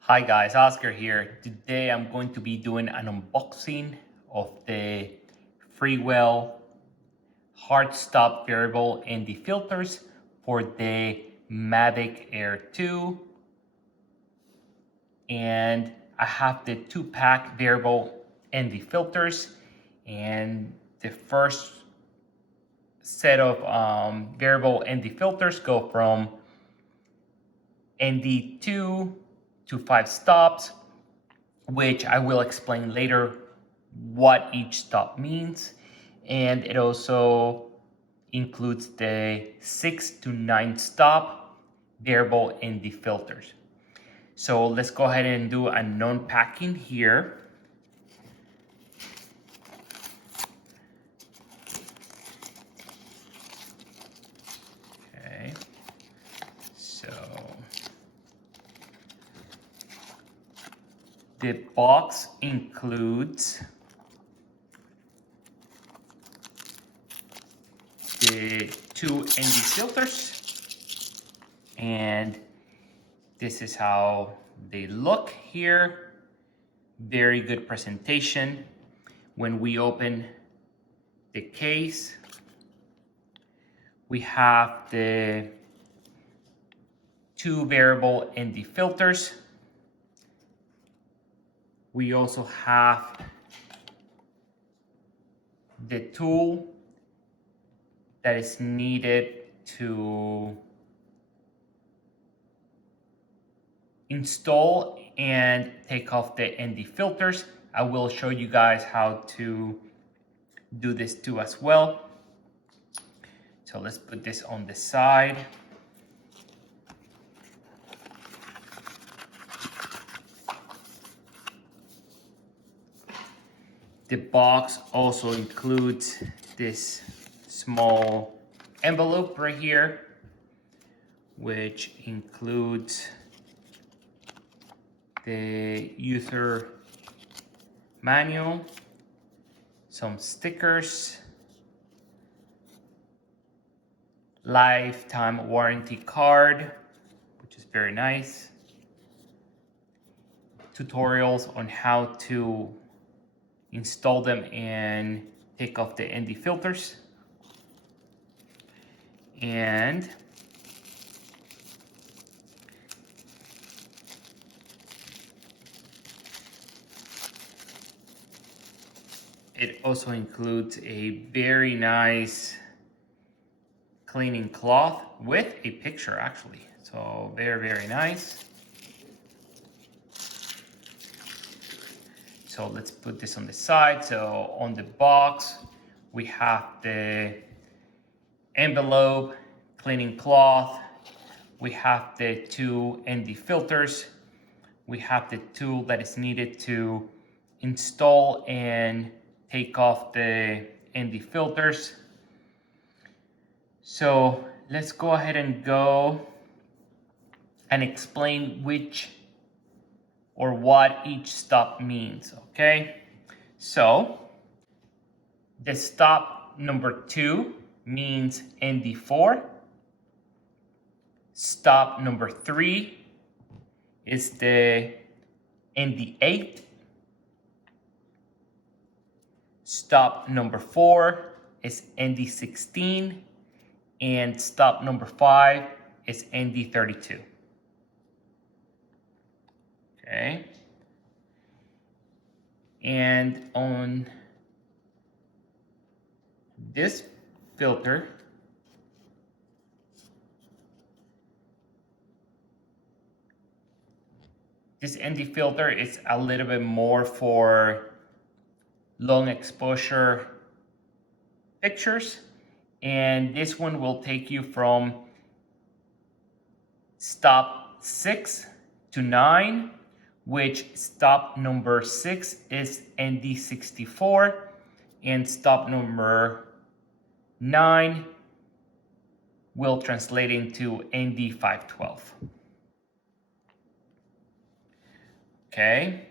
Hi guys, Oscar here. Today I'm going to be doing an unboxing of the Freewell hard stop variable ND filters for the Mavic Air 2. And I have the 2-pack variable ND filters, and the first set of variable ND filters go from ND2 to 5 stops, which I will explain later what each stop means. And it also includes the 6 to 9 stop variable ND filters. So let's go ahead and do a unpacking here. Okay, so the box includes the 2 ND filters, and this is how they look here. Very good presentation. When we open the case, we have the 2 variable ND filters. We also have the tool that is needed to install and take off the ND filters. I will show you guys how to do this too as well. So let's put this on the side. The box also includes this small envelope right here, which includes the user manual, some stickers, lifetime warranty card, which is very nice, tutorials on how to install them and take off the ND filters, and it also includes a very nice cleaning cloth with a picture actually. So very nice. So let's put this on the side. So on the box, we have the envelope, cleaning cloth, we have the 2 ND filters, we have the tool that is needed to install and take off the ND filters. So let's go ahead and go and explain which or what each stop means, okay? So the stop number 2 means ND4. Stop number 3 is the ND8. Stop number 4 is ND16. And stop number 5 is ND32. Okay. And on this filter, this ND filter is a little bit more for long exposure pictures, and this one will take you from stop 6 to 9, which stop number 6 is ND64, and stop number 9 will translate into ND512. Okay,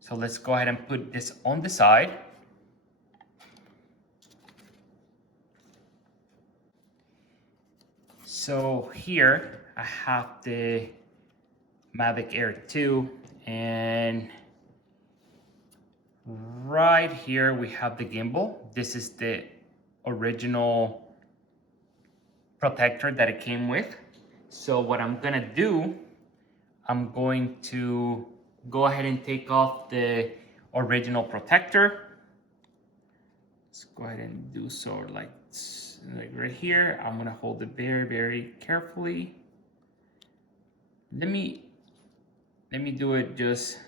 so let's go ahead and put this on the side. So here I have the Mavic Air 2, and right here we have the gimbal. This is the original protector that it came with. So what I'm gonna do, I'm going to go ahead and take off the original protector. Let's go ahead and do so like right here. I'm gonna hold it very, very carefully. Let me do it just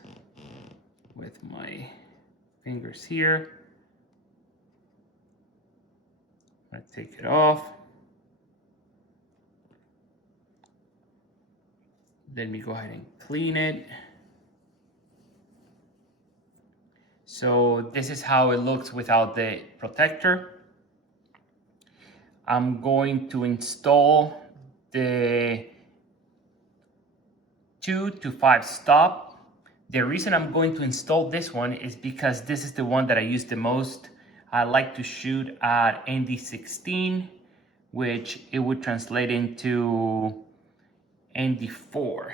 with my fingers here. I'm gonna take it off. Let me go ahead and clean it. So this is how it looks without the protector. I'm going to install the 2 to 5 stop. The reason I'm going to install this one is because this is the one that I use the most. I like to shoot at ND16, which it would translate into ND4.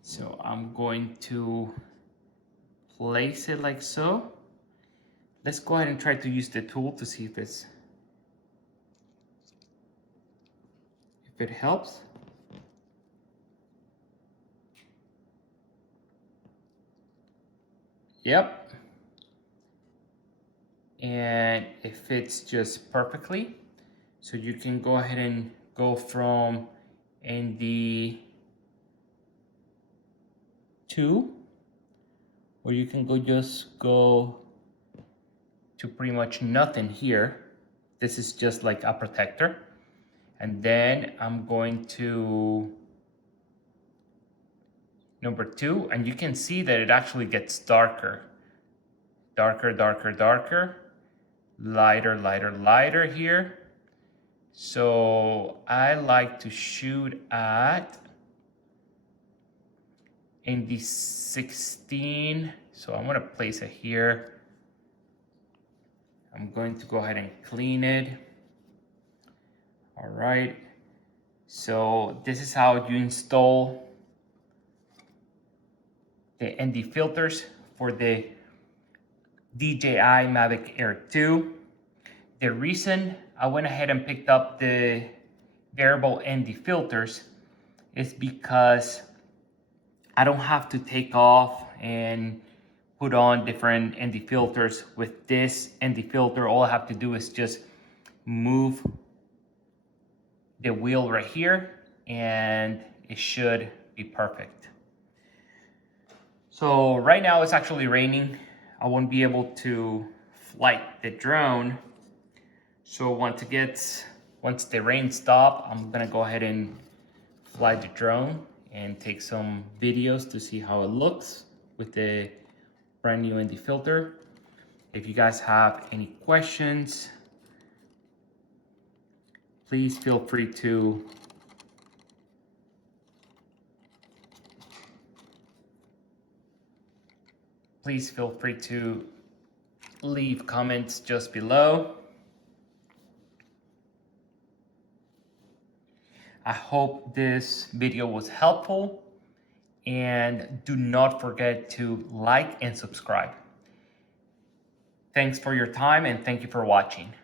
So I'm going to place it like so. Let's go ahead and try to use the tool to see if it helps. Yep. And it fits just perfectly. So you can go ahead and go from ND2, or you can go to pretty much nothing here. This is just like a protector. And then I'm going to number 2, and you can see that it actually gets darker. Darker, darker, darker. Lighter, lighter, lighter here. So I like to shoot at ND16. So I'm gonna place it here. I'm going to go ahead and clean it. All right. So this is how you install the ND filters for the DJI Mavic Air 2. The reason I went ahead and picked up the variable ND filters is because I don't have to take off and put on different ND filters. With this ND filter, all I have to do is just move the wheel right here and it should be perfect. So right now it's actually raining. I won't be able to flight the drone. So once the rain stops, I'm gonna go ahead and fly the drone and take some videos to see how it looks with the brand new ND filter. If you guys have any questions, please feel free to leave comments just below. I hope this video was helpful, and do not forget to like and subscribe. Thanks for your time, and thank you for watching.